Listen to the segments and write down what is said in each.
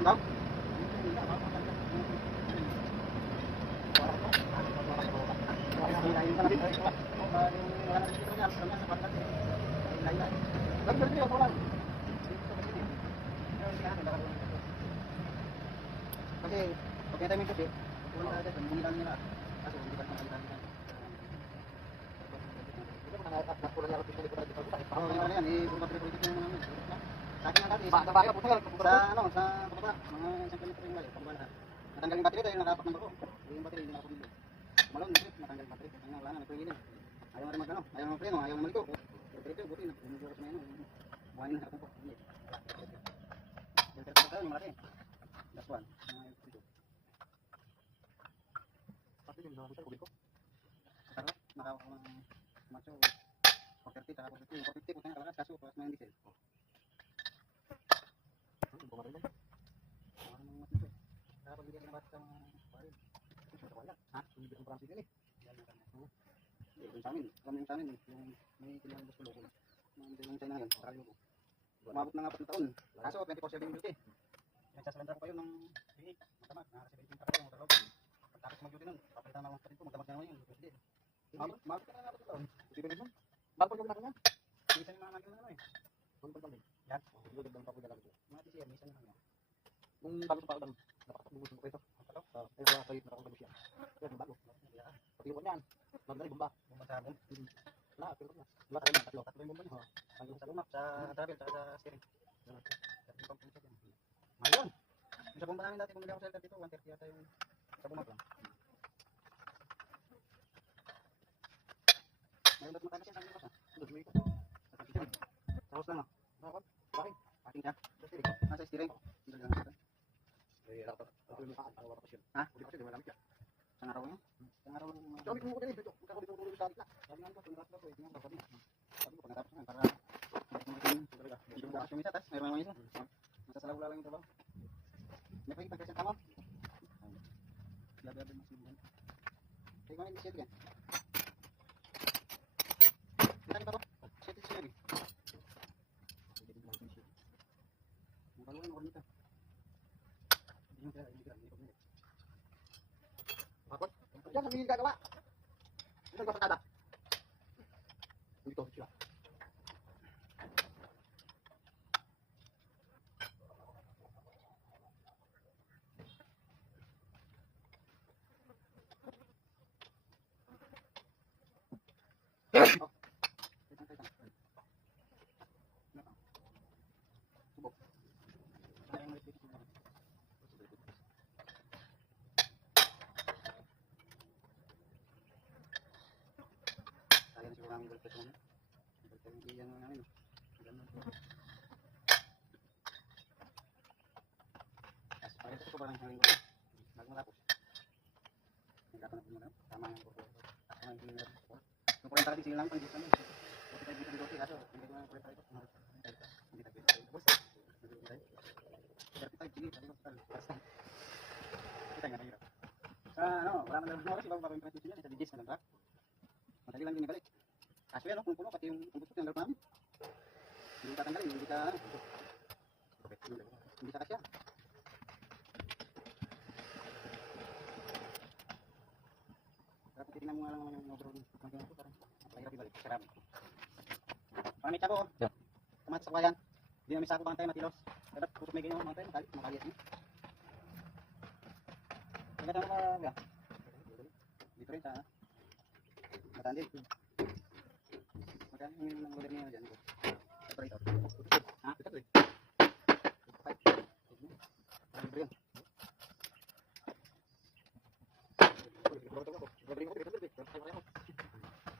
daw? Kasi, pag tayo may kasi, pulang tayo dyan, bunilan nila. Kaso, hindi pa naman kita. Oo, yung yan, i-politik yung mga sa akin na dati, sa ano, sa pababa, mga isang kilometro yung layo, pababa lahat. Natanggal yung battery dahil nakapak number ko. Yung battery, hindi nakapag nilo. Malon, natanggal yung battery. Ang wala na, nagpahingin. Ayaw na rin mag-ano, ayaw na mag-preno, ayaw na maliko. Pero buti, nagpahingin ko sa may ano, buhanin na nakapag po. Filter ko tayo, yung malaki. Last one. Pati yung nakapag ko. Sa tarot, nakawa ko ng macho. 430, saka 450. 450 kung saan nakalakas, kaso palas na yung diesel. Bumaril lang. Bumaril ng mas nito. Saka pag hindi ka nabat sa mga baril. Ha? Hindi ka parang sigil eh. Yung sa amin, kami yung sa amin, yung may kailangan gusto loko. Yung China ngayon, karali loko. Umabot na nga 4 taon. Kaso 24/7 duty. Nagsasalanda ko kayo ng bingit. Magdamag, nakaka-17 pa kayo, magdamag. Pagtapos mag-duty nun, papalitan na lang pa rin po, magdamag na ngayon. Umabot ka na nga 4 taon. Hindi ba rin nun? Bago yung nakin yan? Minsan yung mga naging ano eh. Kung pagdamag. Yan. Yung pagdamag pa po dala ko. Mga TCR, minsan yung ano. Nung bago pa ako dam, napakatabubos mo ko ito. Ay wala kayo nakakabos yan. Yan, bago. Pati yung yan. Magdali, bomba. Bomba sa hapon. Wala, pero na. Wala tayo na, tatlo. Tatlo yung bomba niyo. Hanggang sa lumap, sa travel, sa steering. Tatlo pang punsya dyan. Ngayon. Yung sa bomba namin dati, bumili ako sa dito, 130 yata yung sa bumag lang. Ngayon ba't makanas yan? Saan yung basa? Doon, ko. Sa house lang, no? Bakit? Bakit? Aking ka? Sa steering. Nasa steering. Doon lang natin. Ha? Isang araw niya? Isang araw lang. Sabi ko mo ko din, dito. Sabi ko mo sa gitna. Sabi nga ko, tingnan ko, tingnan ko. Sabi ko, pagkatapos nga, para hindi mo bakas yung isa, tas mayroon naman isa. Masasalaw lang yung trabaho. May pagkita kasi tama. Labi-labi mas sibuhan. Kaya kung hindi siya yan. Kita kita ba? Siya siya yan. Magaluan ako nito. Bakit? Diyan sa mga gagawa. Ito sa kada. Dito siya. Ayan siguro namin balik ito muna. Balik yung iyan namin. As parang ito ko parang haling ko. Bago matapos. Nagkatanap mo na. Tama yung purpose. Tama yung hiling natin. Yung 40 natin silang pang-gis namin. 45 dito dito. Kaso hindi ko na 45 ito. Hindi tayo. Tapos 35 sige. Sabi ko basta. Kita nga hirap. Sa ano, wala man lang oras. Iba pa yung transmission niya. Sa digis na lang truck. Madali lang din ibalik. Kaso yan, kung puno, pati yung busok yung laro namin. Hindi ka tanggalin, hindi ka kasya. Pero titignan mo nga lang yung overall magiging ito, parang mahirap ibalik. Sarap. Parang may tsako, kamatis sa kawayan. Hindi namin sako pangantay, matilos. Dapat pusok may ganyan pangantay, makaliit niya. Maganda naman ba? Dito rin sa matandil. Magkano yung mga loader niya dyan? Operator. Ha? Ito rin. 5. Libre yun.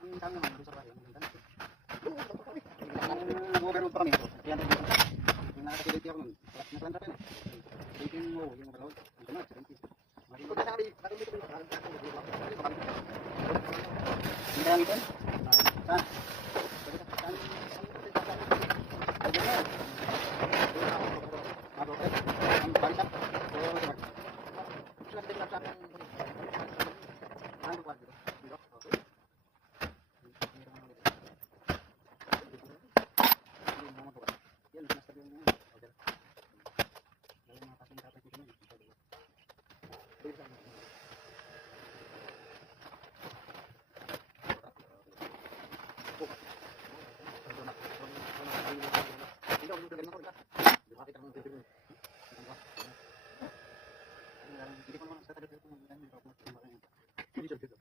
Ang dami naman doon sa bayan. Nag-overload pa kami. Kaya yung nakakasiliti ako nun. Nakalan trap yun eh. Yung overload. Ang ganun, 70. Hindi kaya ngipin? Saan? Saan? Ay, dyan yan. Ang balisak. Saan din lang sa akin? Saan lugar dito? Dito? Okay. Yan, nasa yung mga order. Dahil mga kasing kapit. Hindi ko naman sa tagal ko ng ganyan. Hindi siya dito.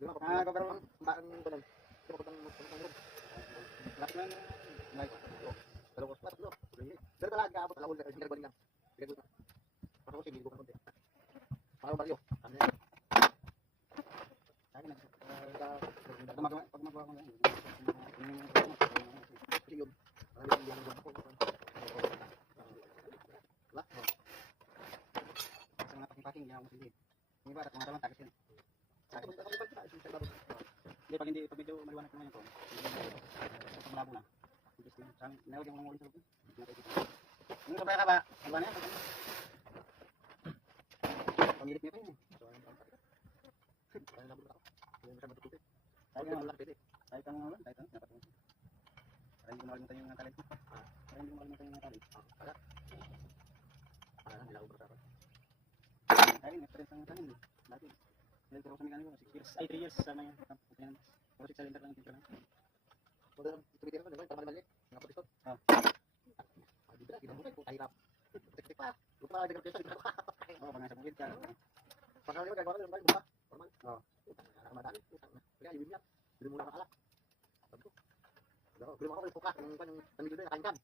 Kagaro lang. Baan ko lang. Kaya ko tang lahat na like. Dalawa sa tatlo. Pero talaga ako talaga ulit. Hindi lang. Sige ko. Ako sige ko konti. Parang baryo. Ano yan? Sabi na. Pag magawa ko ngayon. Kasi yun. Parang yung ako. Wala. Sa mga paking-paking, hindi ako masindi. Yung iba, mga tamang takis yun. Sa akin, hindi, pag hindi, pag medyo maliwanag naman yun po. Pag malabo na. Nawag yung mga ulit sa loob. Yung sabay ka ba? Ano ba na yan? Pangilip niya pa yun. Kaya labo na ako. Kaya masyadong matutupi. Kaya nga malaki pwede. Kahit ang mga kahit ang dapat mo. Kaya hindi ko makalimutan yung mga talent ko. Kaya hindi ko makalimutan yung mga talent. Kaya hindi lang ako basta. Kaya rin, experience ng talent. Dati. Dahil ko sa mekaniko, 6 years. Ay, 3 years sa mga kapatid. Pero 6 cylinder lang yung teacher lang. Kung doon, tumitin ako, para mali-mali. Mga patisot. Di ba, ginamukay ko, kahirap. Tik-tik pa. Lupa na, degrapation. Oo, pag nasa bukid ka. Pagkakali mo, gagawa ka ng bahay, buka. Normal. Oo. Madami. Kaya, iwin niya. Bili muna ka alak. Sabi ko. Bili mo ako, buka. Yung tamigil doon, nakain kan.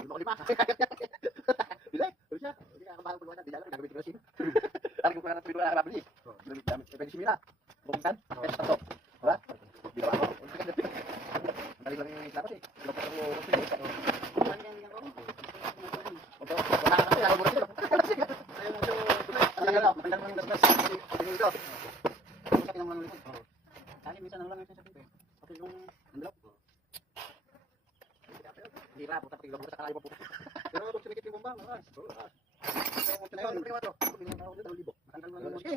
Bili mo ako 5. Bilay. Sabi siya. Hindi ka kabahang puluhan na. Di alam, gagawin ko na sim. Tari ko pa na tumidula na kapabili. Pwede simila. Bukisan. Tatlo. Diba? Di ba ako? Dali lang yung dapat eh. Dapat ako kasi. Wala ka kasi, ako muna sila. Ayaw mo siya. Talaga lang. Magandang mga gasgas. Tingin ito. Sa kinang mga likod. Kaya minsan nalang yung sasabihin ko eh. Kasi yung envelope. Hira, puta pati gabuta sa kalayo pa po. Pero kung sumikip yung bomba, maras. Pero kung sinayon, yung prima to. Pinigyan ako ng 2,000. Matanggal mo lang yung moske.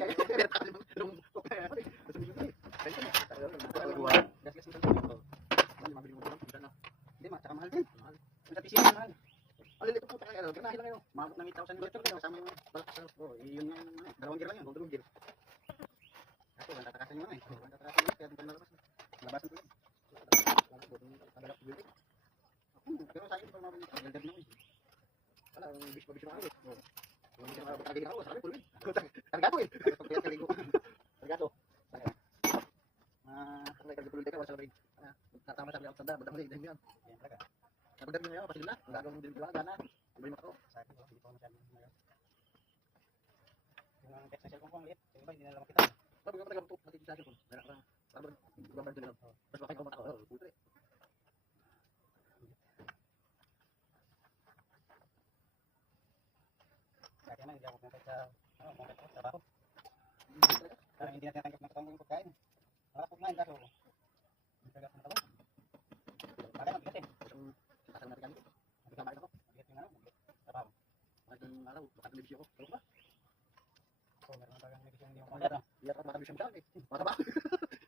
Hindi ma, tsaka mahal din. Sa PC na mahal. Alin ito po, ganahin lang yun. Maabot ng 8,000 yung electric. Kasama yung balak. Yun yung dalawang gear lang yun. Dalawang gear. Ako, tatakasan yun eh. Tatakasan yun, kaya din malabas. Labasan ko yun. Pero sa akin, pag mabalik ka, welder na ko eh. Wala, bis na ako eh. Kung hindi ka makapagkagin ako, sabi, puluin. Kargato eh. Kargato. Kargato. Ang may kargato ka, wala sa rin. Tatama sabi ako sanda, badang mali, dahil yan. Yan talaga. Kapag dami ngayon, pasilin na. Ang gagawin din ko lang, gana. Ibay mo ako. Sa akin, hindi ko masyadong ngayon. Yung text na cellphone ko ang liit. Yung iba, hindi na lang makita. Sabi ko talaga, matitid sa cellphone. Para ibabalik ko lang. Mas makay ko mata ko. Puto eh. Kaya naman, hindi ako kumpit sa kumpit ko, trabaho. Parang hindi natin natanggap ng katawang yung pagkain. Wala po kumain, kaso hindi talaga ako nakawang. Kaya mabigat eh. Kasal natin kami. Magkamain ako. Mabigat yung trabaho. Kahit yung araw, baka telebisyon ko. Pero ba? Oo, meron talagang telebisyon hindi mo kumalat. Iyak at matabisyon siya. Mataba.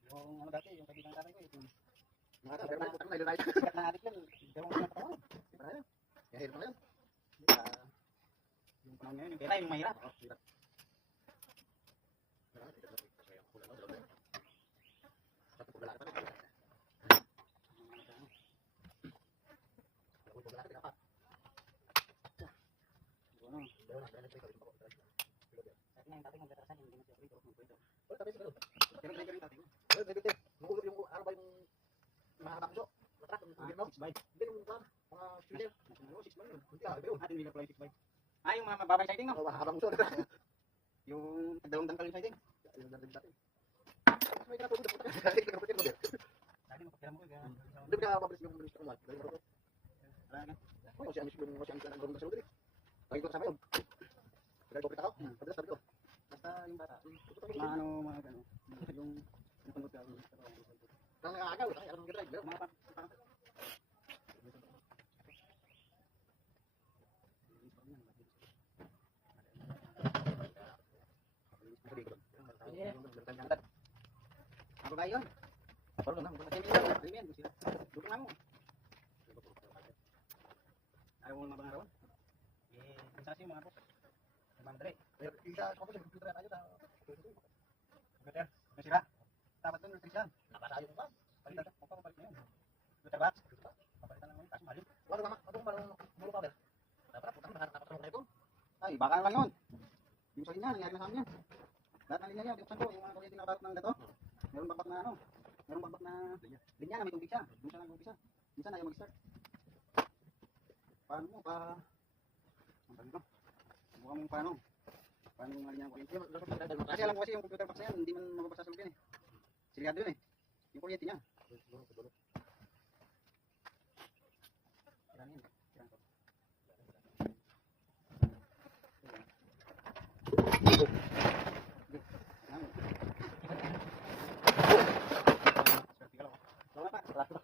Yung dati, yung kaibigan natin ko. Mga pero na utang na ilunay. Sikat na adik yun. Pero mo na katawang. Di ba na yun? Kaya hirap na yun. Yung panahon ngayon, yung pera yung mahirap. Oo, hirap. Ah, yung mga mababay siding, no? Mahabang uso. Yung dalawang tangkal yung siding. Yung dalawang siding. May kinatulog na puta. Hindi ka kapatid mo din. Sabi mo, pagkira mo ko. Hindi ka mabilis yung bilis ka kumal. Dahil marunod. Oo, si Amis yung ang gawin sa ulit. Lagi ko kasama yun. Kaya ko kita ako. Padalas sabi ko. Basta yung bata. Ano, mga gano'n. Yung panood ka. Nang nakagaw, alam mo yung drive. Mga pang. Apa ba yun? Parang lang, duduk lang mo. Ayaw mo mabang arawan? Sensasi mo mga po. Mandre. Isa ko po sa computer tayo sa computer. Masira. Dapat doon yung sensyan. Napasayo mo ba? Palitan ko pa palit na yun. Computer box. Papalitan lang mo yun. Tapos mali. Wala naman. Ano ba mulo powder? Dapat putan ba dapat mo na ito? Ay, baka lang yun. Yung sa linya, nangyari na sa amin yan. Lahat ng linya niya, binuksan ko, yung mga kuryente nakabalot ng gato. Meron bakbak na ano, meron bakbak na linya na may tubig siya. Doon siya nag-umpisa. Minsan ayaw mag-start. Paano mo, ang tawag ito? Subukan mo yung paano yung linya ng kuryente. Kasi alam ko kasi yung computer box na yan, hindi man mababasa sa loob yan eh. Silyado yun eh. Yung kuryente niya. Kiranin. Kiran ko.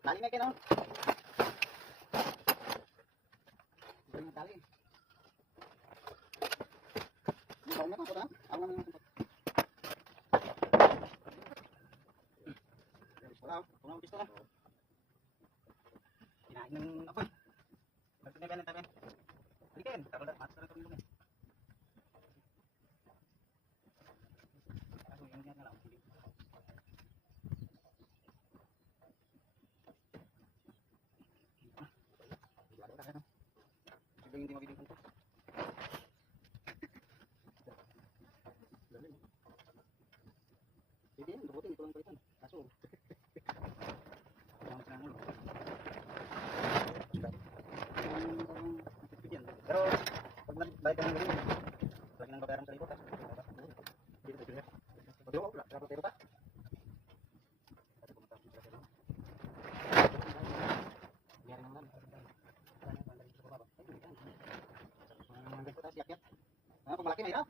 Tali na kayo, no? Tali na tali. Yung baon na to, ha? Ako naman yung sumpot. Wala, kung ako gusto na. Kinain ng apoy. Nagtunay ng tabi. Halikin, tapos na, matas na ito rin. Kaso yung yan na lang. Siguro hindi mabibig punto. Hindi yan, dubutin, ito lang palitan. Kaso, ang sinang ulo. Pero, pag nagbayad ka ng ganun, lagi nang babayaran sa libo, tapos hindi na sila. Pag yung wala, kapatero pa. Kasi pumunta ako sa sila. Biyari naman. Kung malaki, mahirap.